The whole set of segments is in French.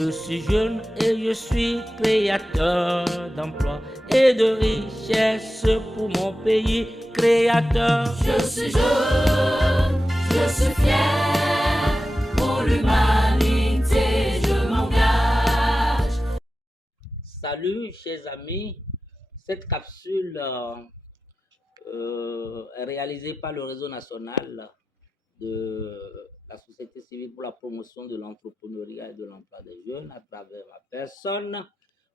Je suis jeune et je suis créateur d'emplois et de richesses pour mon pays, créateur. Je suis jeune, je suis fier, pour l'humanité je m'engage. Salut chers amis, cette capsule est réalisée par le réseau national de la société civile pour la promotion de l'entrepreneuriat et de l'emploi des jeunes à travers ma personne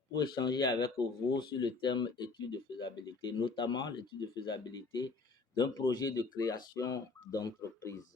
pour échanger avec vous sur le thème études de faisabilité, notamment l'étude de faisabilité d'un projet de création d'entreprise.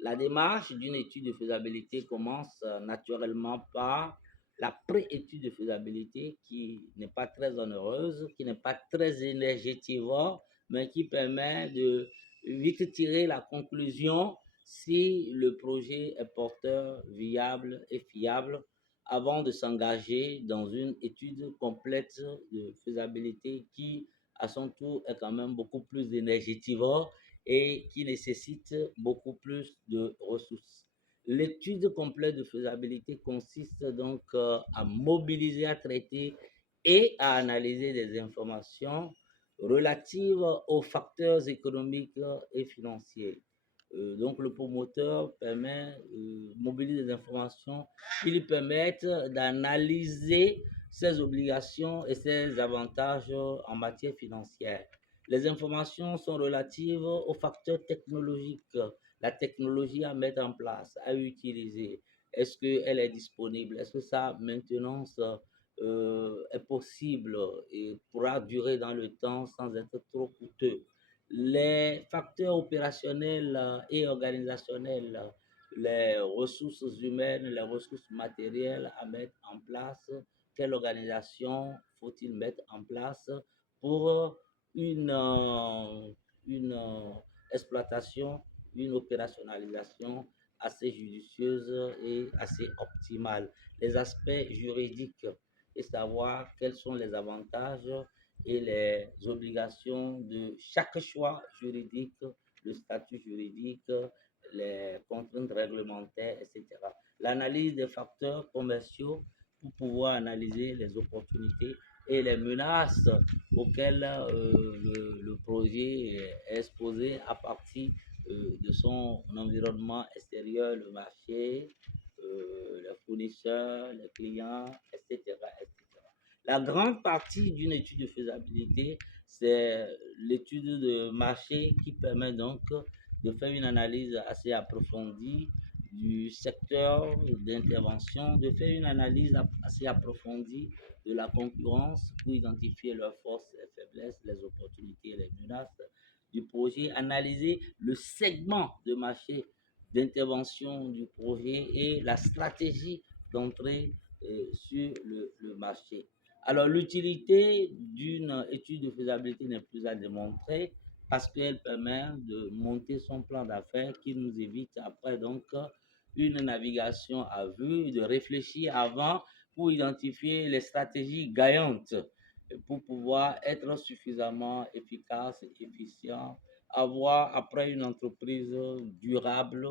La démarche d'une étude de faisabilité commence naturellement par la pré-étude de faisabilité qui n'est pas très onéreuse, qui n'est pas très énergétivore, mais qui permet de vite tirer la conclusion si le projet est porteur, viable et fiable avant de s'engager dans une étude complète de faisabilité qui, à son tour, est quand même beaucoup plus énergétivore et qui nécessite beaucoup plus de ressources. L'étude complète de faisabilité consiste donc à mobiliser, à traiter et à analyser des informations relatives aux facteurs économiques et financiers. Donc le promoteur mobilise des informations qui lui permettent d'analyser ses obligations et ses avantages en matière financière. Les informations sont relatives aux facteurs technologiques, la technologie à mettre en place, à utiliser. Est-ce qu'elle est disponible? Est-ce que sa maintenance est possible et pourra durer dans le temps sans être trop coûteux? Les facteurs opérationnels et organisationnels, les ressources humaines, les ressources matérielles à mettre en place, quelle organisation faut-il mettre en place pour une exploitation, une opérationnalisation assez judicieuse et assez optimale. Les aspects juridiques et savoir quels sont les avantages et les obligations de chaque choix juridique, le statut juridique, les contraintes réglementaires, etc. L'analyse des facteurs commerciaux pour pouvoir analyser les opportunités et les menaces auxquelles le projet est exposé à partir de son environnement extérieur, le marché, les fournisseurs, les clients, etc., etc. La grande partie d'une étude de faisabilité, c'est l'étude de marché qui permet donc de faire une analyse assez approfondie du secteur d'intervention, de faire une analyse assez approfondie de la concurrence pour identifier leurs forces et faiblesses, les opportunités et les menaces du projet, analyser le segment de marché d'intervention du projet et la stratégie d'entrée sur le marché. Alors, l'utilité d'une étude de faisabilité n'est plus à démontrer parce qu'elle permet de monter son plan d'affaires qui nous évite après donc une navigation à vue, de réfléchir avant pour identifier les stratégies gagnantes pour pouvoir être suffisamment efficace et efficient, avoir après une entreprise durable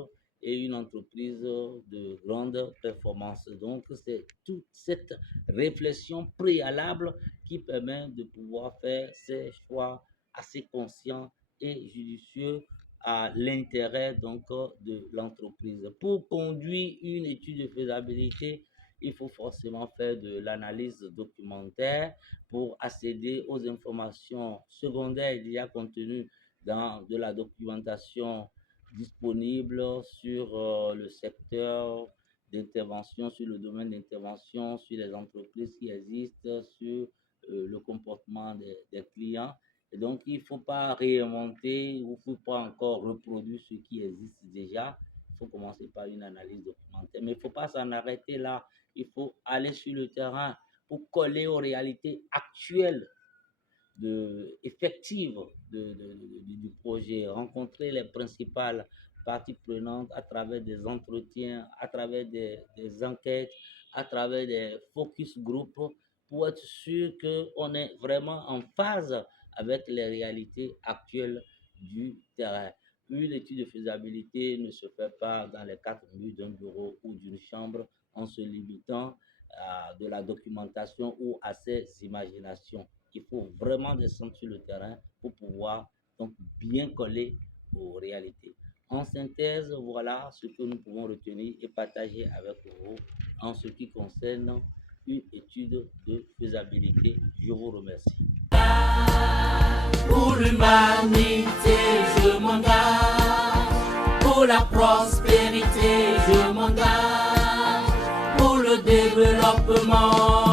et une entreprise de grande performance. Donc, c'est toute cette réflexion préalable qui permet de pouvoir faire ces choix assez conscients et judicieux à l'intérêt donc de l'entreprise. Pour conduire une étude de faisabilité, il faut forcément faire de l'analyse documentaire pour accéder aux informations secondaires déjà contenues dans de la documentation disponible sur le secteur d'intervention, sur le domaine d'intervention, sur les entreprises qui existent, sur le comportement des clients. Et donc, il ne faut pas réinventer ou il ne faut pas encore reproduire ce qui existe déjà. Il faut commencer par une analyse documentaire. Mais il ne faut pas s'en arrêter là. Il faut aller sur le terrain pour coller aux réalités actuelles effectives du projet, rencontrer les principales parties prenantes à travers des entretiens, à travers des enquêtes, à travers des focus group pour être sûr qu'on est vraiment en phase avec les réalités actuelles du terrain. Une étude de faisabilité ne se fait pas dans les quatre murs d'un bureau ou d'une chambre en se limitant à de la documentation ou à ses imaginations. Il faut vraiment descendre sur le terrain pour pouvoir donc bien coller aux réalités. En synthèse, voilà ce que nous pouvons retenir et partager avec vous en ce qui concerne une étude de faisabilité. Je vous remercie. Pour l'humanité, je m'engage. Pour la prospérité, je m'engage. Pour le développement.